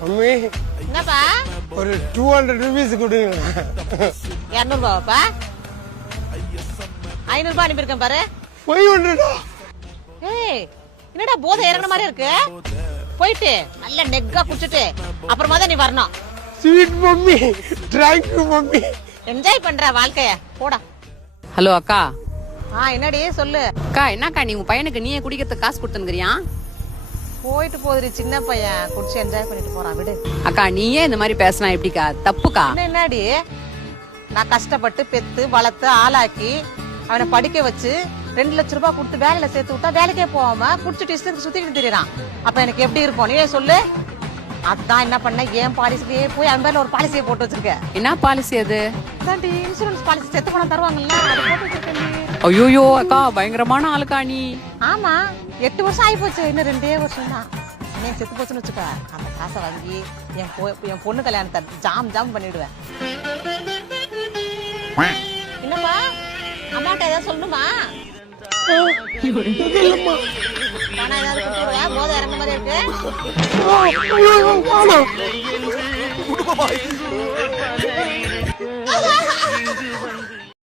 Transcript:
Mummy என்னப்பா? ஒரு two hundred rupees கொடுங்க. இரநூறுபாப்பா ஐநூறுபா அனுப்பியிருக்கேன் பாரு. ஃபைவ் ஹண்ட்ரடா ஏய் என்னடா போதை இறங்குன மாதிரி இருக்கு? போயிட்டு நல்ல நெக்கா குடிச்சிட்டு அப்புறமா தான் நீ வரணும். Sweet mummy thank you mummy. Enjoy பண்ற வாழ்க்கைய. போடா. ஹலோ அக்கா. ஆ என்னடி சொல்லு. அக்கா என்னக்கா நீ உன் பையனுக்கு நீயே குடிக்கிறதுக்கு காசு கொடுத்துனுக்குறியா போயிட்டு போகுது சின்ன பையன். குடிச்சு என்ஜாய் பண்ணிட்டு போறான் விடு. அக்கா நீயே இந்த மாதிரி பேசினா எப்படிக்கா? தப்புக்கா? என்ன என்னடி? நான் கஷ்டப்பட்டு பெத்து வளர்த்து ஆளாக்கி அவனை படிக்க வச்சு ரெண்டு லட்ச ரூபாய் கொடுத்து வேலையில சேர்த்து விட்டா வேலைக்கே போகாம குடிச்சிட்டு இஷ்டத்துக்கு சுத்திக்கிட்டு திரியறான் அப்ப எனக்கு எப்படி இருக்கும்? நீயே சொல்லு. அதான் என்ன பண்ண? ஏன் பாலிசிலேயே போய் அவன் பேர்ல ஒரு பாலிசியை போட்டு வச்சிருக்க? என்ன பாலிசி அது? அதான்டி இன்சூரன்ஸ் பாலிசி செத்து பணம் தருவாங்கல்ல? அதை போட்டு வச்சிருக்கேன் ஐயோயோ அக்கா பயங்கரமான ஆளுக்கா நீ ஆமா எட்டு வருஷம் ஆகி போச்சு இன்னும் ரெண்டே வருஷம் தான் நீ செத்து போச்சுன்னு வச்சுக்க அந்த காசை வாங்கி என் பொ- என் பொண்ணு கல்யாணத்தை ஜாம் ஜாம் பண்ணிடுவேன் என்னப்பா அம்மாட்ட ஏதாவது சொல்லணுமா பணம் ஏதாவது கொடுத்துருவா போதை இறங்க மாதிரி இருக்கு